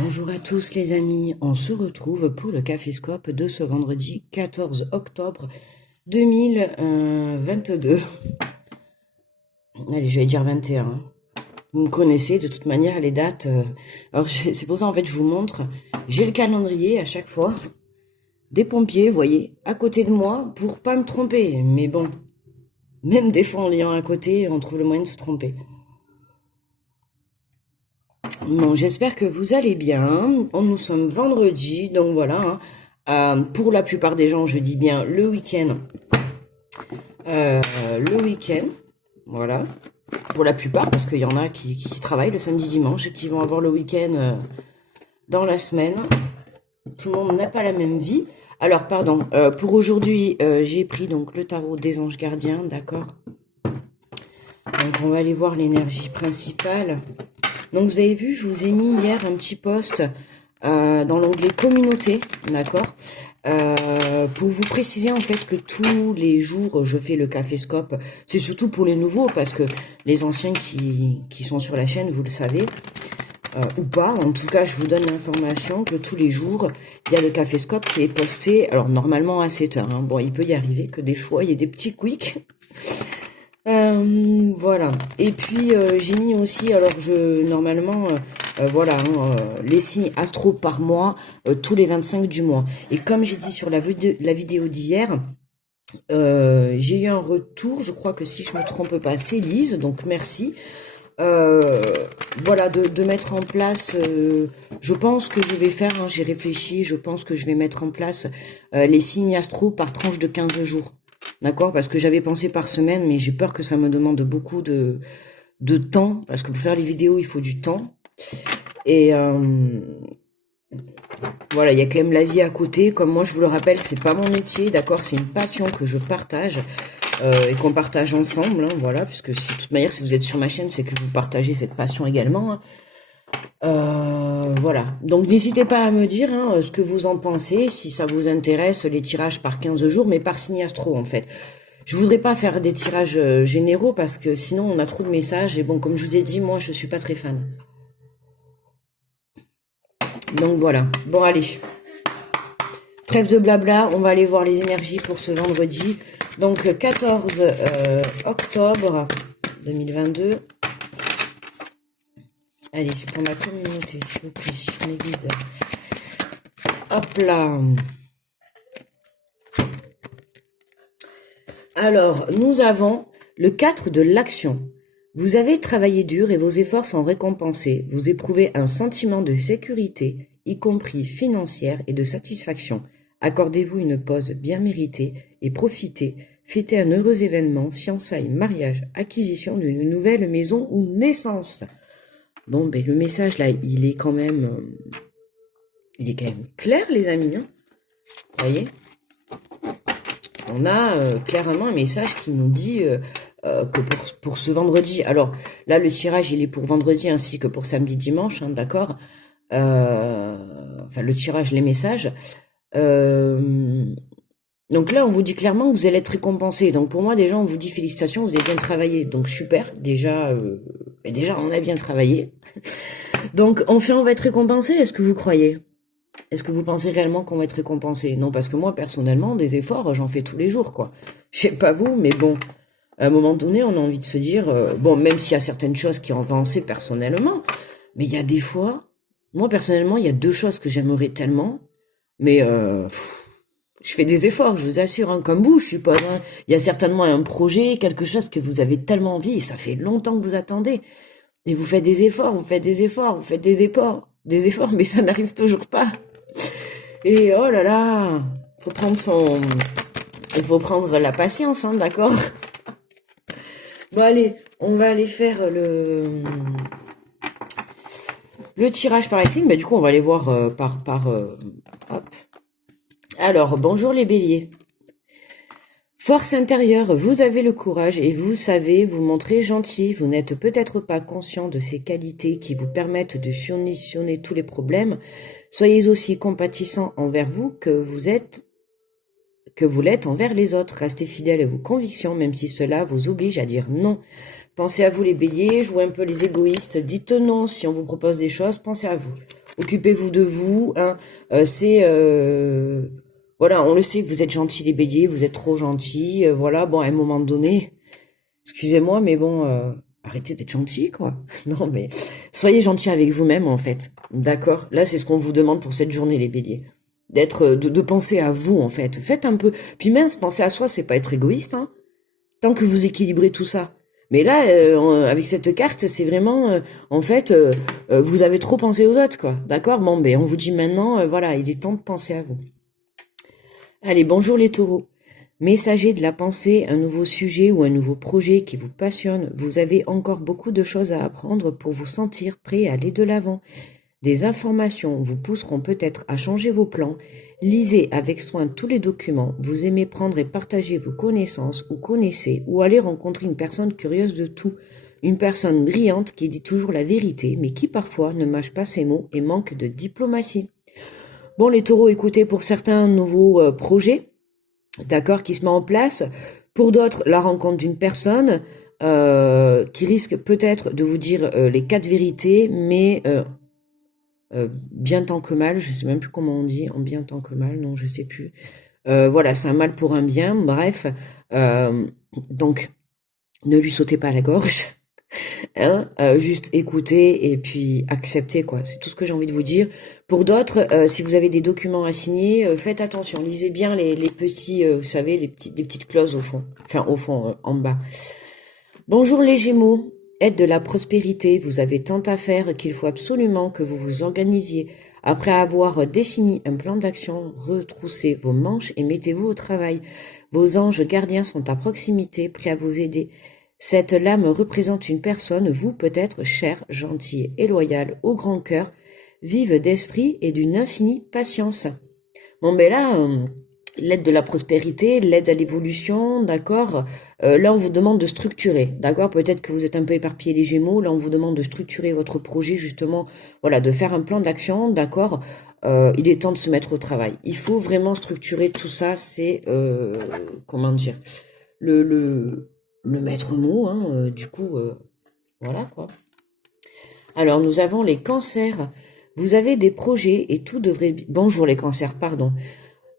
Bonjour à tous les amis, on se retrouve pour le Caféscope de ce vendredi 14 octobre 2022. Allez, je vais dire 21. Hein. Vous me connaissez de toute manière les dates. Alors c'est pour ça en fait je vous montre. J'ai le calendrier à chaque fois des pompiers, vous voyez, à côté de moi pour pas me tromper. Mais bon, même des fois en liant à côté, on trouve le moyen de se tromper. Bon, j'espère que vous allez bien. Nous sommes vendredi, donc voilà. Hein. Pour la plupart des gens, je dis bien le week-end. Le week-end, voilà. Pour la plupart, parce qu'il y en a qui travaillent le samedi, dimanche et qui vont avoir le week-end dans la semaine. Tout le monde n'a pas la même vie. Alors, pardon. Pour aujourd'hui, j'ai pris donc le tarot des anges gardiens, d'accord. Donc, on va aller voir l'énergie principale. Donc vous avez vu, je vous ai mis hier un petit post dans l'onglet communauté, d'accord, pour vous préciser en fait que tous les jours je fais le Caféscope. C'est surtout pour les nouveaux parce que les anciens qui sont sur la chaîne, vous le savez, ou pas. En tout cas, je vous donne l'information que tous les jours, il y a le Caféscope qui est posté, alors normalement à 7 heures. Hein. Bon, il peut y arriver que des fois, il y ait des petits quicks. Voilà. Et puis j'ai mis aussi, alors normalement, voilà, hein, les signes astro par mois, tous les 25 du mois. Et comme j'ai dit sur la vidéo d'hier, j'ai eu un retour, je crois que si je me trompe pas, c'est Lise, donc merci. Voilà, de mettre en place, je pense que je vais faire, hein, j'ai réfléchi, je pense que je vais mettre en place les signes astro par tranche de 15 jours. D'accord? Parce que j'avais pensé par semaine, mais j'ai peur que ça me demande beaucoup de temps, parce que pour faire les vidéos, il faut du temps. Et voilà, il y a quand même la vie à côté. Comme moi, je vous le rappelle, c'est pas mon métier, d'accord? C'est une passion que je partage et qu'on partage ensemble, hein, voilà, puisque de toute manière, si vous êtes sur ma chaîne, c'est que vous partagez cette passion également. Hein. Voilà. Donc n'hésitez pas à me dire hein, ce que vous en pensez, si ça vous intéresse, les tirages par 15 jours, mais par signe astro en fait. Je voudrais pas faire des tirages généraux parce que sinon on a trop de messages et bon, comme je vous ai dit, moi je suis pas très fan. Donc voilà. Bon allez. Trêve de blabla, on va aller voir les énergies pour ce vendredi. Donc le 14 octobre 2022. Allez, pour ma communauté, s'il vous plaît, mes guides. Hop là. Alors, nous avons le 4 de l'action. Vous avez travaillé dur et vos efforts sont récompensés. Vous éprouvez un sentiment de sécurité, y compris financière et de satisfaction. Accordez-vous une pause bien méritée et profitez. Fêtez un heureux événement, fiançailles, mariage, acquisition d'une nouvelle maison ou naissance. Bon, ben le message là, il est quand même clair, les amis. Hein, vous voyez, on a clairement un message qui nous dit que pour ce vendredi. Alors là, le tirage, il est pour vendredi ainsi que pour samedi, dimanche, hein, d'accord. Enfin, le tirage, les messages. Donc là, on vous dit clairement que vous allez être récompensé. Donc pour moi, déjà, on vous dit félicitations, vous avez bien travaillé. Donc super, déjà, on a bien travaillé. Donc enfin, on va être récompensé. Est-ce que vous croyez? Est-ce que vous pensez réellement qu'on va être récompensé? Non, parce que moi, personnellement, des efforts, j'en fais tous les jours, quoi. Je sais pas vous, mais bon, à un moment donné, on a envie de se dire, bon, même s'il y a certaines choses qui ont avancé personnellement, mais il y a des fois, moi, personnellement, il y a deux choses que j'aimerais tellement, mais je fais des efforts, je vous assure, hein, comme vous, je suppose. Hein. Il y a certainement un projet, quelque chose que vous avez tellement envie, et ça fait longtemps que vous attendez. Et vous faites des efforts, vous faites des efforts, vous faites des efforts, mais ça n'arrive toujours pas. Et oh là là, il faut prendre la patience, hein, d'accord? Bon allez, on va aller faire le tirage par les signes. Bah du coup, on va aller voir hop. Alors, bonjour les béliers. Force intérieure, vous avez le courage et vous savez vous montrer gentil. Vous n'êtes peut-être pas conscient de ces qualités qui vous permettent de solutionner tous les problèmes. Soyez aussi compatissant envers vous que vous l'êtes envers les autres. Restez fidèle à vos convictions, même si cela vous oblige à dire non. Pensez à vous les béliers, jouez un peu les égoïstes. Dites non si on vous propose des choses, pensez à vous. occupez-vous de vous, hein. Voilà, on le sait que vous êtes gentils les béliers, vous êtes trop gentils, voilà, bon, à un moment donné, excusez-moi, mais bon, arrêtez d'être gentils, quoi. Non, mais soyez gentils avec vous-même, en fait, d'accord? Là, c'est ce qu'on vous demande pour cette journée, les béliers. De penser à vous, en fait. Faites un peu, puis mince, penser à soi, c'est pas être égoïste, hein, tant que vous équilibrez tout ça. Mais là, avec cette carte, c'est vraiment, en fait, vous avez trop pensé aux autres, quoi. D'accord? Bon, ben, on vous dit maintenant, voilà, il est temps de penser à vous. Allez, bonjour les taureaux. Messager de la pensée, un nouveau sujet ou un nouveau projet qui vous passionne, vous avez encore beaucoup de choses à apprendre pour vous sentir prêt à aller de l'avant. Des informations vous pousseront peut-être à changer vos plans. Lisez avec soin tous les documents. Vous aimez prendre et partager vos connaissances ou connaissez ou aller rencontrer une personne curieuse de tout. Une personne brillante qui dit toujours la vérité mais qui parfois ne mâche pas ses mots et manque de diplomatie. Bon les taureaux, écoutez, pour certains nouveaux projets, d'accord, qui se met en place. Pour d'autres, la rencontre d'une personne qui risque peut-être de vous dire les 4 vérités, mais bien tant que mal, je sais même plus comment on dit, en bien tant que mal, non, je sais plus. Voilà, c'est un mal pour un bien, bref. Donc, ne lui sautez pas à la gorge. Hein, juste écouter et puis accepter, quoi. C'est tout ce que j'ai envie de vous dire. Pour d'autres, si vous avez des documents à signer, faites attention. Lisez bien les petits, vous savez, les petites clauses au fond. Enfin, au fond, en bas. Bonjour les Gémeaux. Aide de la prospérité. Vous avez tant à faire qu'il faut absolument que vous vous organisiez. Après avoir défini un plan d'action, retroussez vos manches et mettez-vous au travail. Vos anges gardiens sont à proximité, prêts à vous aider. Cette lame représente une personne, vous peut-être, cher, gentil et loyal, au grand cœur, vive d'esprit et d'une infinie patience. Bon, ben là, l'aide de la prospérité, l'aide à l'évolution, d'accord. Là, on vous demande de structurer, d'accord. Peut-être que vous êtes un peu éparpillés les Gémeaux. Là, on vous demande de structurer votre projet, justement, voilà, de faire un plan d'action, d'accord. Il est temps de se mettre au travail. Il faut vraiment structurer tout ça. C'est, comment dire, le maître mot, hein, du coup, voilà quoi. Alors, nous avons les cancers. Vous avez des projets et tout devrait... Bonjour les cancers, pardon.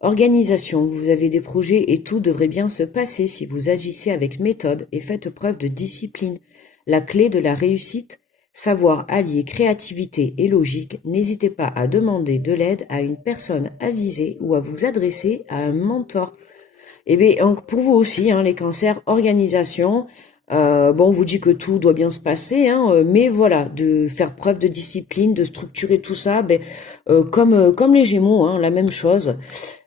Organisation, vous avez des projets et tout devrait bien se passer si vous agissez avec méthode et faites preuve de discipline. La clé de la réussite, savoir allier créativité et logique, n'hésitez pas à demander de l'aide à une personne avisée ou à vous adresser à un mentor. Eh bien, pour vous aussi, hein, les cancers, organisation, bon, on vous dit que tout doit bien se passer, hein, mais voilà, de faire preuve de discipline, de structurer tout ça, ben, comme les Gémeaux, hein, la même chose.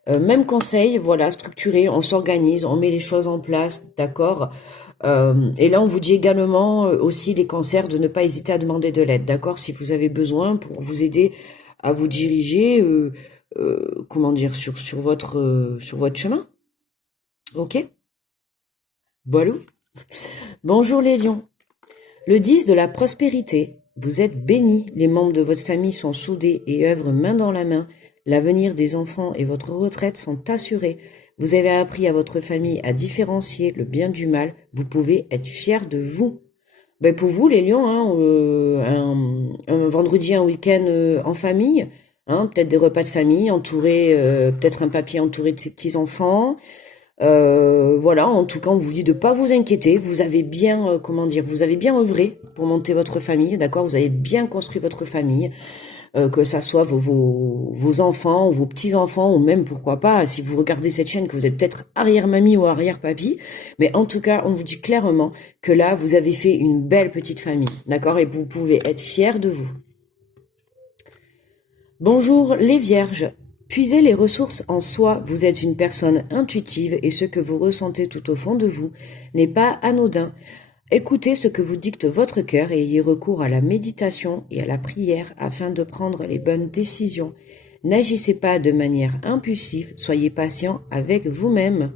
Même conseil, voilà, structurer, on s'organise, on met les choses en place, d'accord. Et là, on vous dit également aussi les cancers de ne pas hésiter à demander de l'aide, d'accord, si vous avez besoin pour vous aider à vous diriger, comment dire, sur votre chemin. Ok? Voilà. Bonjour les lions. Le 10 de la prospérité. Vous êtes bénis, les membres de votre famille sont soudés et œuvrent main dans la main. L'avenir des enfants et votre retraite sont assurés. Vous avez appris à votre famille à différencier le bien du mal. Vous pouvez être fiers de vous. Ben pour vous les lions, hein, un vendredi, un week-end en famille, hein, peut-être des repas de famille entourés, peut-être un papier entouré de ses petits-enfants. Voilà, en tout cas, on vous dit de pas vous inquiéter. Vous avez bien, comment dire, vous avez bien œuvré pour monter votre famille, d'accord. Vous avez bien construit votre famille, que ça soit vos enfants, ou vos petits-enfants, ou même, pourquoi pas, si vous regardez cette chaîne, que vous êtes peut-être arrière-mamie ou arrière-papy. Mais en tout cas, on vous dit clairement que là, vous avez fait une belle petite famille, d'accord. Et vous pouvez être fiers de vous. Bonjour les vierges. Puisez les ressources en soi, vous êtes une personne intuitive et ce que vous ressentez tout au fond de vous n'est pas anodin. Écoutez ce que vous dicte votre cœur et ayez recours à la méditation et à la prière afin de prendre les bonnes décisions. N'agissez pas de manière impulsive, soyez patient avec vous-même.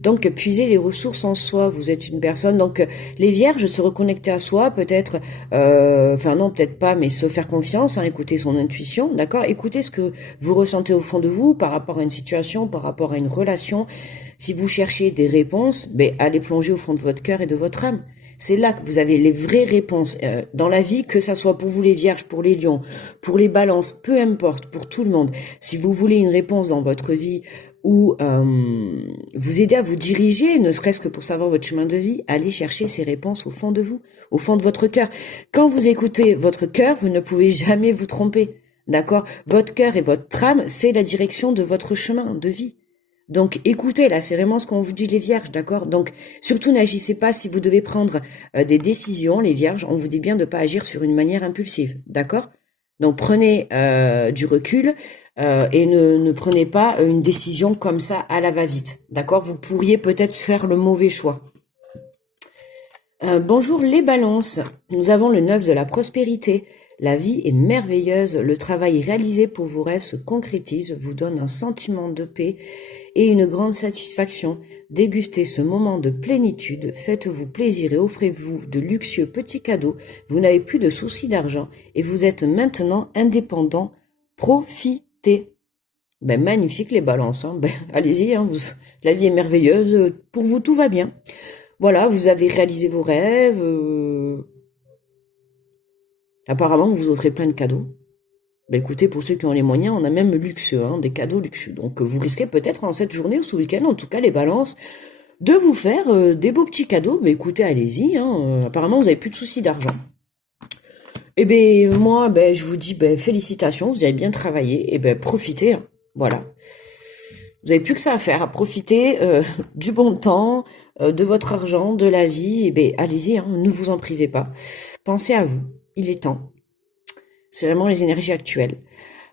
Donc, puiser les ressources en soi. Vous êtes une personne, donc les vierges, se reconnecter à soi, peut-être, enfin non, peut-être pas, mais se faire confiance, hein, écouter son intuition, d'accord. Écoutez ce que vous ressentez au fond de vous par rapport à une situation, par rapport à une relation. Si vous cherchez des réponses, ben allez plonger au fond de votre cœur et de votre âme. C'est là que vous avez les vraies réponses dans la vie, que ça soit pour vous les vierges, pour les lions, pour les balances, peu importe, pour tout le monde. Si vous voulez une réponse dans votre vie ou vous aider à vous diriger, ne serait-ce que pour savoir votre chemin de vie, allez chercher ces réponses au fond de vous, au fond de votre cœur. Quand vous écoutez votre cœur, vous ne pouvez jamais vous tromper, d'accord? Votre cœur et votre âme, c'est la direction de votre chemin de vie. Donc écoutez, là, c'est vraiment ce qu'on vous dit les vierges, d'accord? Donc surtout n'agissez pas si vous devez prendre des décisions, les vierges, on vous dit bien de pas agir sur une manière impulsive, d'accord? Donc prenez du recul et ne prenez pas une décision comme ça à la va-vite, d'accord? Vous pourriez peut-être faire le mauvais choix. Bonjour les balances, nous avons le 9 de la prospérité. La vie est merveilleuse, le travail réalisé pour vos rêves se concrétise, vous donne un sentiment de paix et une grande satisfaction. Dégustez ce moment de plénitude, faites-vous plaisir et offrez-vous de luxueux petits cadeaux. Vous n'avez plus de soucis d'argent et vous êtes maintenant indépendant. Profitez. Ben magnifique les balances, hein. Ben, allez-y, hein, la vie est merveilleuse, pour vous tout va bien. Voilà, vous avez réalisé vos rêves. Apparemment, vous vous offrez plein de cadeaux. Ben écoutez, pour ceux qui ont les moyens, on a même luxueux, hein, des cadeaux luxueux. Donc vous risquez peut-être en cette journée ou ce week-end, en tout cas les balances, de vous faire des beaux petits cadeaux. Ben écoutez, allez-y. Hein, apparemment, vous n'avez plus de soucis d'argent. Et ben moi, ben je vous dis, ben félicitations, vous avez bien travaillé. Et ben profitez. Hein, voilà. Vous n'avez plus que ça à faire, à profiter du bon temps, de votre argent, de la vie. Et ben allez-y, hein, ne vous en privez pas. Pensez à vous. Il est temps. C'est vraiment les énergies actuelles.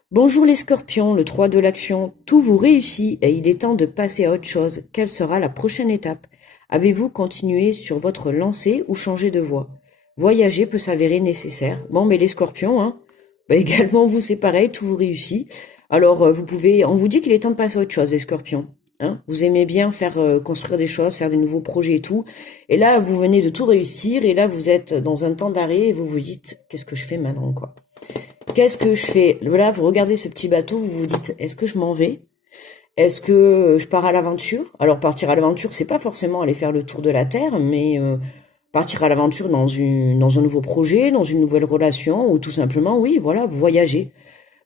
Bonjour les scorpions, le 3 de l'action. Tout vous réussit et il est temps de passer à autre chose. Quelle sera la prochaine étape? Avez-vous continué sur votre lancée ou changé de voie? Voyager peut s'avérer nécessaire. Bon, mais les scorpions, hein, bah également vous c'est pareil, tout vous réussit. Alors vous pouvez, on vous dit qu'il est temps de passer à autre chose les scorpions. Hein, vous aimez bien faire construire des choses, faire des nouveaux projets et tout. Et là, vous venez de tout réussir et là, vous êtes dans un temps d'arrêt et vous vous dites, qu'est-ce que je fais maintenant, quoi? Qu'est-ce que je fais? Là, vous regardez ce petit bateau, vous vous dites, est-ce que je m'en vais? Est-ce que je pars à l'aventure? Alors, partir à l'aventure, c'est pas forcément aller faire le tour de la Terre, mais partir à l'aventure dans un nouveau projet, dans une nouvelle relation, ou tout simplement, oui, voilà, vous voyagez.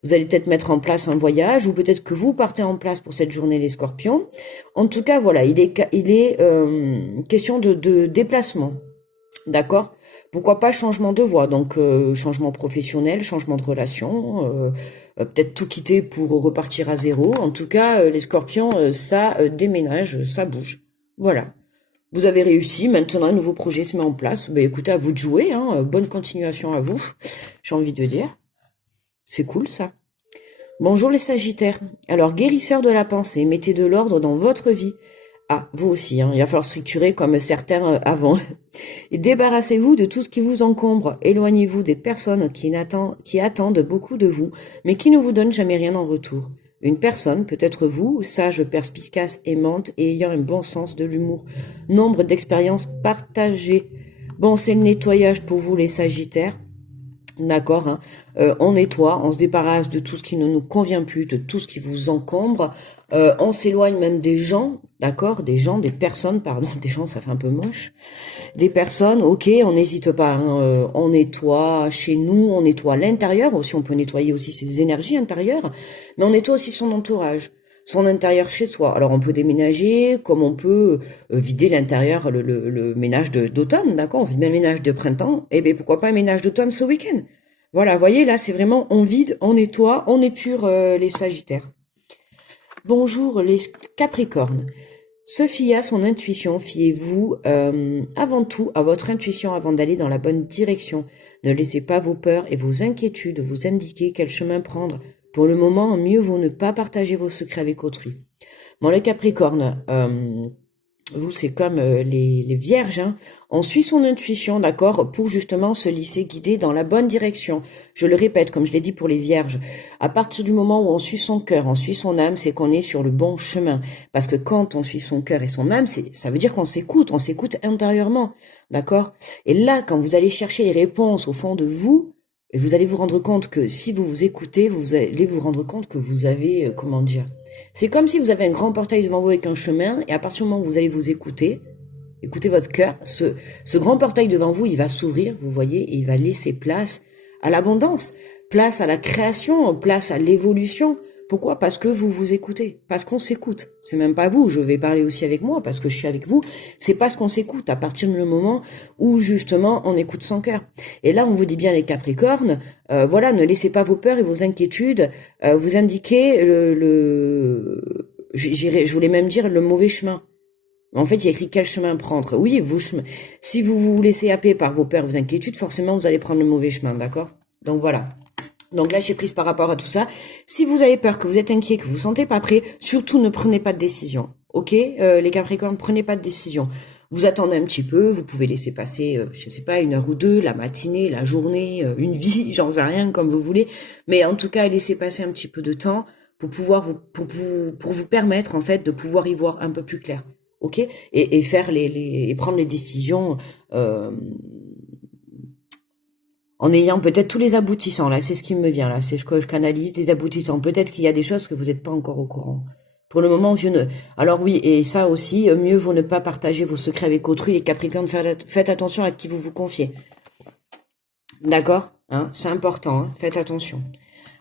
Vous allez peut-être mettre en place un voyage, ou peut-être que vous partez en place pour cette journée les scorpions. En tout cas, voilà, il est question de déplacement. D'accord? Pourquoi pas changement de voie, donc changement professionnel, changement de relation, peut-être tout quitter pour repartir à zéro. En tout cas, les scorpions, ça déménage, ça bouge. Voilà. Vous avez réussi, maintenant un nouveau projet se met en place. Ben, écoutez, à vous de jouer, hein. Bonne continuation à vous, j'ai envie de dire. C'est cool ça. Bonjour les sagittaires. Alors, guérisseur de la pensée, mettez de l'ordre dans votre vie. Ah, vous aussi, hein, il va falloir structurer comme certains avant. Et débarrassez-vous de tout ce qui vous encombre. Éloignez-vous des personnes qui attendent beaucoup de vous, mais qui ne vous donnent jamais rien en retour. Une personne, peut-être vous, sage, perspicace, aimante et ayant un bon sens de l'humour. Nombre d'expériences partagées. Bon, c'est le nettoyage pour vous les sagittaires. D'accord, hein. On nettoie, on se débarrasse de tout ce qui ne nous convient plus, de tout ce qui vous encombre. On s'éloigne même des gens, d'accord, des personnes, pardon, des gens, ça fait un peu moche. Des personnes, ok, on n'hésite pas, hein, on nettoie chez nous, on nettoie l'intérieur aussi, on peut nettoyer aussi ses énergies intérieures, mais on nettoie aussi son entourage, son intérieur chez soi. Alors on peut déménager, comme on peut vider l'intérieur, le ménage d'automne, d'accord, on vide un ménage de printemps, et bien pourquoi pas un ménage d'automne ce week-end? Voilà, vous voyez, là c'est vraiment, on vide, on nettoie, on épure les sagittaires. Bonjour les capricornes. Se fier à son intuition, fiez-vous avant tout à votre intuition avant d'aller dans la bonne direction. Ne laissez pas vos peurs et vos inquiétudes vous indiquer quel chemin prendre. Pour le moment, mieux vaut ne pas partager vos secrets avec autrui. Bon, les Capricornes, vous, c'est comme les Vierges, hein. On suit son intuition, d'accord, pour justement se laisser guider dans la bonne direction. Je le répète, comme je l'ai dit pour les Vierges, à partir du moment où on suit son cœur, on suit son âme, c'est qu'on est sur le bon chemin. Parce que quand on suit son cœur et son âme, ça veut dire qu'on s'écoute intérieurement, d'accord? Et là, quand vous allez chercher les réponses au fond de vous, vous allez vous rendre compte que si vous vous écoutez, vous allez vous rendre compte que vous avez, c'est comme si vous avez un grand portail devant vous avec un chemin, et à partir du moment où vous allez vous écouter, Écoutez votre cœur. Ce grand portail devant vous, il va s'ouvrir, vous voyez, et il va laisser place à l'abondance, place à la création, place à l'évolution. Pourquoi? Parce que vous vous écoutez, parce qu'on s'écoute. C'est même pas vous, je vais parler aussi avec moi, parce que je suis avec vous. C'est parce qu'on s'écoute, à partir du moment où justement on écoute son cœur. Et là, on vous dit bien les Capricornes, voilà, ne laissez pas vos peurs et vos inquiétudes vous indiquer je voulais même dire le mauvais chemin. En fait, il y a écrit quel chemin prendre. Oui, si vous vous laissez happer par vos peurs, vos inquiétudes, forcément, vous allez prendre le mauvais chemin, d'accord? Donc voilà. Donc lâchez prise par rapport à tout ça. Si vous avez peur, que vous êtes inquiet, que vous vous sentez pas prêt, surtout ne prenez pas de décision. Ok, les Capricornes, prenez pas de décision. Vous attendez un petit peu, vous pouvez laisser passer, je sais pas, 1 heure ou 2, la matinée, la journée, une vie, j'en sais rien, comme vous voulez. Mais en tout cas, laissez passer un petit peu de temps pour pouvoir pour vous permettre en fait de pouvoir y voir un peu plus clair. Ok, et faire et prendre les décisions. En ayant peut-être tous les aboutissants, là, c'est ce qui me vient, là, c'est ce que je canalise, des aboutissants. Peut-être qu'il y a des choses que vous n'êtes pas encore au courant. Pour le moment, alors oui, et ça aussi, mieux vaut ne pas partager vos secrets avec autrui, les Capricornes, faites attention à qui vous vous confiez. D'accord, hein, c'est important, hein, faites attention.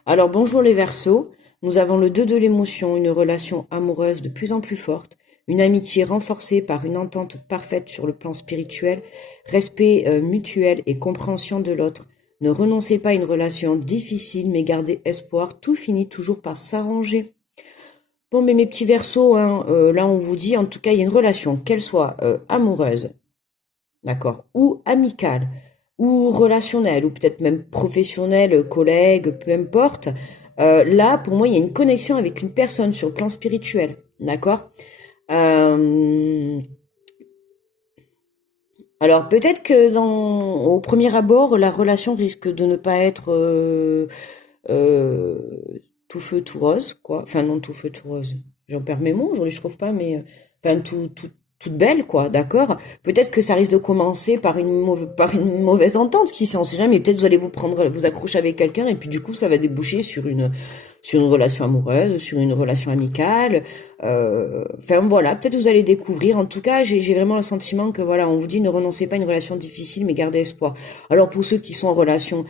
Alors, bonjour les Verseaux, nous avons le 2 de l'émotion, une relation amoureuse de plus en plus forte, une amitié renforcée par une entente parfaite sur le plan spirituel, respect mutuel et compréhension de l'autre. Ne renoncez pas à une relation difficile, mais gardez espoir, tout finit toujours par s'arranger. Bon, mais mes petits Verseaux, hein, là on vous dit, en tout cas, il y a une relation, qu'elle soit amoureuse, d'accord, ou amicale, ou relationnelle, ou peut-être même professionnelle, collègue, peu importe. Là, pour moi, il y a une connexion avec une personne sur le plan spirituel, d'accord. Alors peut-être que au premier abord, la relation risque de ne pas être tout feu tout rose, quoi. Enfin non, tout feu tout rose. J'en perds mes mots, je trouve pas, mais enfin toute belle, quoi. D'accord. Peut-être que ça risque de commencer par par une mauvaise entente, qui sait, on sait jamais. Peut-être vous allez vous accrocher avec quelqu'un et puis du coup ça va déboucher sur une relation amoureuse, sur une relation amicale. Enfin voilà, peut-être vous allez découvrir. En tout cas, j'ai vraiment le sentiment que voilà, on vous dit ne renoncez pas à une relation difficile, mais gardez espoir. Alors pour ceux qui sont en relation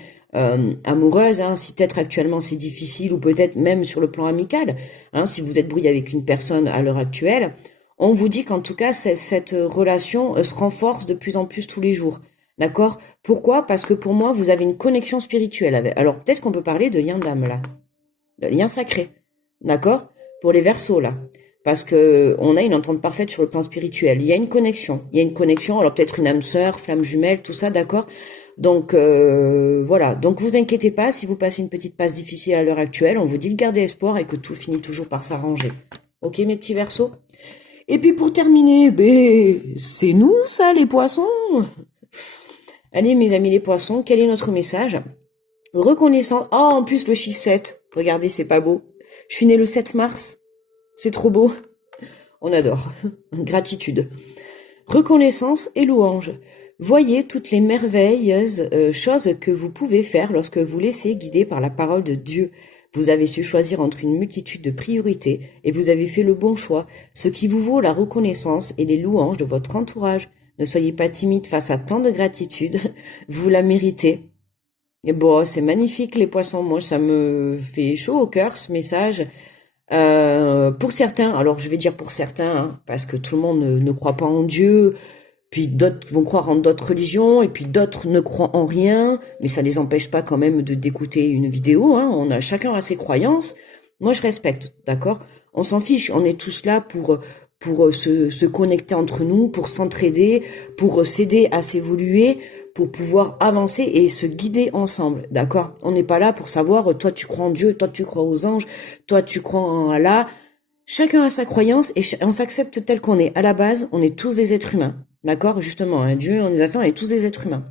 amoureuse, hein, si peut-être actuellement c'est difficile, ou peut-être même sur le plan amical, hein, si vous êtes brouillé avec une personne à l'heure actuelle, on vous dit qu'en tout cas cette relation se renforce de plus en plus tous les jours. D'accord? Pourquoi? Parce que pour moi, vous avez une connexion spirituelle avec. Alors peut-être qu'on peut parler de lien d'âme là. Le lien sacré, d'accord? Pour les Verseaux là, parce que on a une entente parfaite sur le plan spirituel. Il y a une connexion, alors peut-être une âme sœur, flamme jumelle, tout ça, d'accord? Donc voilà, donc vous inquiétez pas si vous passez une petite passe difficile à l'heure actuelle, on vous dit de garder espoir et que tout finit toujours par s'arranger. Ok mes petits Verseaux? Et puis pour terminer, c'est nous ça les poissons. Allez mes amis les poissons, quel est notre message? Reconnaissance. Oh, en plus, le chiffre 7. Regardez, c'est pas beau. Je suis née le 7 mars. C'est trop beau. On adore. Gratitude. Reconnaissance et louange. Voyez toutes les merveilleuses choses que vous pouvez faire lorsque vous laissez guider par la parole de Dieu. Vous avez su choisir entre une multitude de priorités et vous avez fait le bon choix, ce qui vous vaut la reconnaissance et les louanges de votre entourage. Ne soyez pas timide face à tant de gratitude. Vous la méritez. Et bon, c'est magnifique les poissons. Moi, ça me fait chaud au cœur ce message. Pour certains, alors je vais dire pour certains, hein, parce que tout le monde ne croit pas en Dieu, puis d'autres vont croire en d'autres religions, et puis d'autres ne croient en rien, mais ça les empêche pas quand même d'écouter une vidéo. Hein. Chacun a ses croyances. Moi, je respecte, d'accord? On s'en fiche. On est tous là pour se connecter entre nous, pour s'entraider, pour s'aider à s'évoluer, pour pouvoir avancer et se guider ensemble, d'accord? On n'est pas là pour savoir, toi tu crois en Dieu, toi tu crois aux anges, toi tu crois en Allah. Chacun a sa croyance et on s'accepte tel qu'on est. À la base, on est tous des êtres humains, d'accord? Justement, hein, Dieu, on nous a fait, on est tous des êtres humains.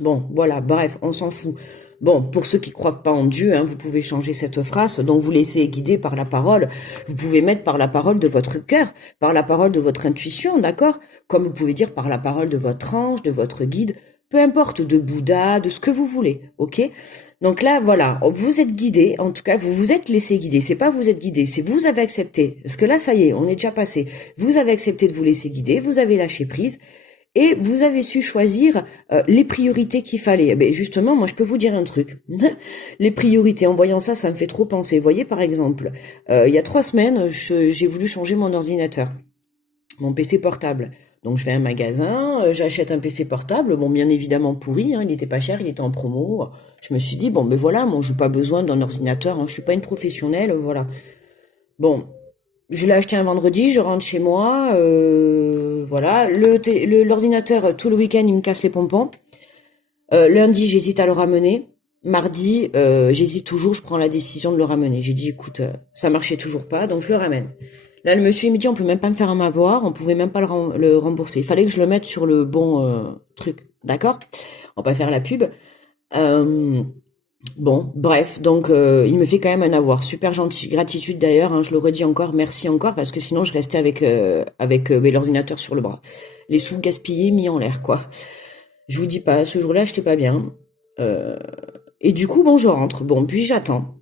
Bon, voilà, bref, on s'en fout. Bon, pour ceux qui croient pas en Dieu, hein, vous pouvez changer cette phrase, donc vous laissez guider par la parole. Vous pouvez mettre par la parole de votre cœur, par la parole de votre intuition, d'accord? Comme vous pouvez dire par la parole de votre ange, de votre guide, peu importe, de Bouddha, de ce que vous voulez, ok? Donc là, voilà, vous êtes guidé, en tout cas, vous vous êtes laissé guider. C'est pas vous êtes guidé, c'est vous avez accepté. Parce que là, ça y est, on est déjà passé. Vous avez accepté de vous laisser guider, vous avez lâché prise. Et vous avez su choisir les priorités qu'il fallait. Eh ben justement, moi, je peux vous dire un truc. Les priorités, en voyant ça, ça me fait trop penser. Vous voyez, par exemple, il y a 3 semaines, j'ai voulu changer mon ordinateur, mon PC portable. Donc, je vais à un magasin, j'achète un PC portable, bon, bien évidemment pourri, hein, il était pas cher, il était en promo. Je me suis dit, bon, ben voilà, moi, je n'ai pas besoin d'un ordinateur, hein, je suis pas une professionnelle, voilà. Bon, je l'ai acheté un vendredi, je rentre chez moi, voilà. L'ordinateur, tout le week-end, il me casse les pompons. Lundi, j'hésite à le ramener. Mardi, j'hésite toujours, je prends la décision de le ramener. J'ai dit, écoute, ça marchait toujours pas, donc je le ramène. Là, le monsieur, il me dit, on peut même pas me faire un avoir, on pouvait même pas le rembourser. Il fallait que je le mette sur le bon truc, d'accord? On va pas faire la pub. Bon, bref, donc il me fait quand même un avoir. Super gentil, gratitude d'ailleurs, hein, je le redis encore, merci encore, parce que sinon je restais avec l'ordinateur sur le bras. Les sous gaspillés mis en l'air, quoi. Je vous dis pas, ce jour-là, j'étais pas bien. Et du coup, bon, je rentre. Bon, puis j'attends.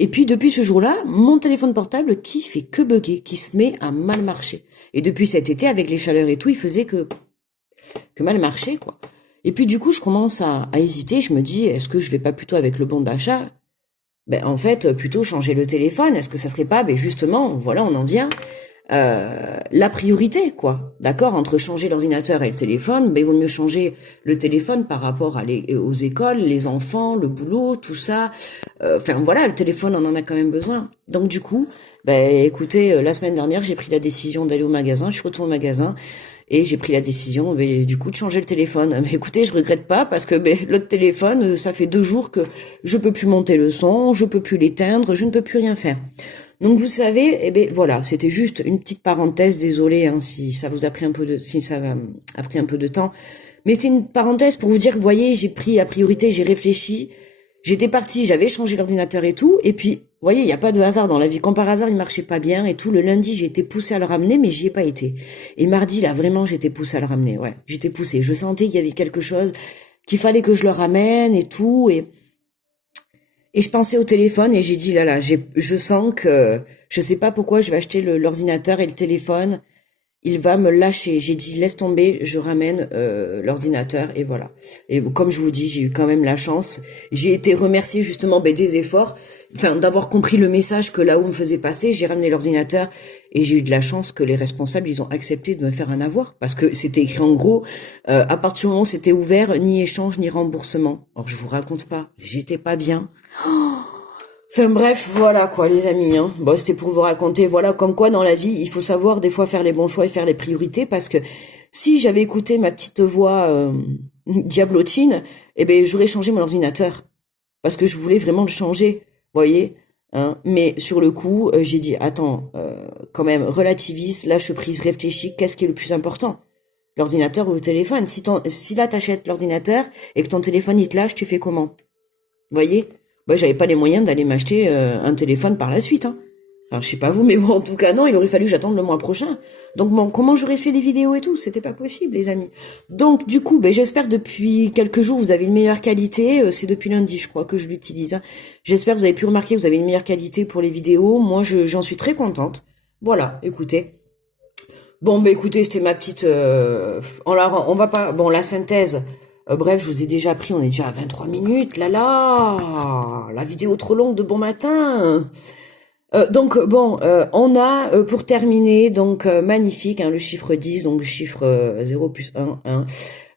Et puis depuis ce jour-là, mon téléphone portable qui fait que bugger, qui se met à mal marcher. Et depuis cet été, avec les chaleurs et tout, il faisait que mal marcher, quoi. Et puis du coup, je commence à hésiter, je me dis, est-ce que je vais pas plutôt avec le bon d'achat? Ben en fait, plutôt changer le téléphone, est-ce que ça serait pas, ben justement, voilà, on en vient, la priorité, quoi, d'accord, entre changer l'ordinateur et le téléphone, ben il vaut mieux changer le téléphone par rapport aux écoles, les enfants, le boulot, tout ça, enfin voilà, le téléphone, on en a quand même besoin. Donc du coup, ben écoutez, la semaine dernière, j'ai pris la décision d'aller au magasin, je suis retournée au magasin, et j'ai pris la décision, du coup, de changer le téléphone. Mais écoutez, je regrette pas parce que l'autre téléphone, ça fait 2 jours que je peux plus monter le son, je peux plus l'éteindre, je ne peux plus rien faire. Donc vous savez, voilà, c'était juste une petite parenthèse. Désolée hein, si ça vous a pris un peu a pris un peu de temps, mais c'est une parenthèse pour vous dire, vous voyez, j'ai pris la priorité, j'ai réfléchi. J'étais partie, j'avais changé l'ordinateur et tout, et puis, vous voyez, il n'y a pas de hasard dans la vie. Quand par hasard, il marchait pas bien et tout, le lundi, j'ai été poussée à le ramener, mais j'y ai pas été. Et mardi, là, vraiment, j'étais poussée à le ramener, ouais. J'étais poussée. Je sentais qu'il y avait quelque chose, qu'il fallait que je le ramène et tout, et je pensais au téléphone et j'ai dit, là, je sens que, je sais pas pourquoi je vais acheter l'ordinateur et le téléphone. Il va me lâcher. J'ai dit, laisse tomber, je ramène l'ordinateur et voilà. Et comme je vous dis, j'ai eu quand même la chance. J'ai été remerciée justement des efforts, enfin d'avoir compris le message que là où me faisait passer. J'ai ramené l'ordinateur et j'ai eu de la chance que les responsables, ils ont accepté de me faire un avoir. Parce que c'était écrit en gros, à partir du moment où c'était ouvert, ni échange, ni remboursement. Alors je vous raconte pas, j'étais pas bien. Enfin bref, voilà quoi les amis, hein. Bon, c'était pour vous raconter, voilà, comme quoi dans la vie, il faut savoir des fois faire les bons choix et faire les priorités, parce que si j'avais écouté ma petite voix diablotine, j'aurais changé mon ordinateur, parce que je voulais vraiment le changer, voyez, hein. Mais sur le coup, j'ai dit, attends, quand même, relativise, lâche prise, réfléchis, qu'est-ce qui est le plus important? L'ordinateur ou le téléphone? Si là t'achètes l'ordinateur et que ton téléphone il te lâche, tu fais comment? Voyez? J'avais pas les moyens d'aller m'acheter un téléphone par la suite, hein. Enfin, je sais pas vous, mais bon, en tout cas, non, il aurait fallu que j'attende le mois prochain. Donc bon, comment j'aurais fait les vidéos et tout? C'était pas possible, les amis. Donc, du coup, j'espère que depuis quelques jours, vous avez une meilleure qualité. C'est depuis lundi, je crois, que je l'utilise, hein. J'espère que vous avez pu remarquer que vous avez une meilleure qualité pour les vidéos. Moi, j'en suis très contente. Voilà, écoutez. Bon, écoutez, c'était ma petite... on va pas... Bon, la synthèse... bref, je vous ai déjà pris, on est déjà à 23 minutes, la vidéo trop longue de bon matin. Donc bon, on a pour terminer, donc magnifique, hein, le chiffre 10, donc le chiffre 0 plus 1, 1,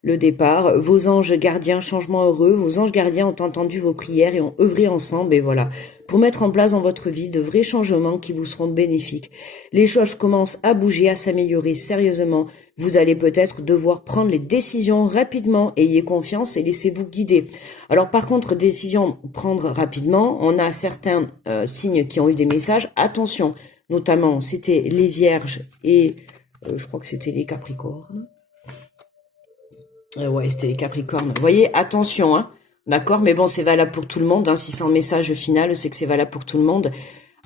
le départ. Vos anges gardiens, changement heureux, vos anges gardiens ont entendu vos prières et ont œuvré ensemble, et voilà, pour mettre en place dans votre vie de vrais changements qui vous seront bénéfiques. Les choses commencent à bouger, à s'améliorer sérieusement. Vous allez peut-être devoir prendre les décisions rapidement. Ayez confiance et laissez-vous guider. Alors par contre, décision prendre rapidement, on a certains signes qui ont eu des messages. Attention, notamment, c'était les Vierges et je crois que c'était les Capricornes. Ouais, c'était les Capricornes. Vous voyez, attention, hein. D'accord, mais bon, c'est valable pour tout le monde. Hein. Si c'est un message final, c'est que c'est valable pour tout le monde.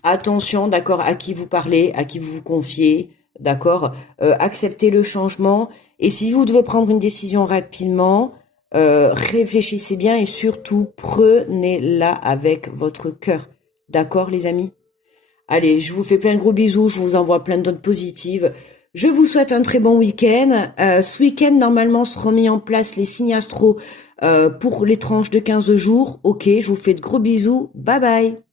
Attention, d'accord, à qui vous parlez, à qui vous vous confiez. D'accord, acceptez le changement. Et si vous devez prendre une décision rapidement, Réfléchissez bien et surtout prenez-la avec votre cœur. D'accord, les amis? Allez, je vous fais plein de gros bisous, je vous envoie plein de notes positives. Je vous souhaite un très bon week-end. Ce week-end, normalement, seront mis en place les signes astro pour les tranches de 15 jours. Ok, je vous fais de gros bisous. Bye bye.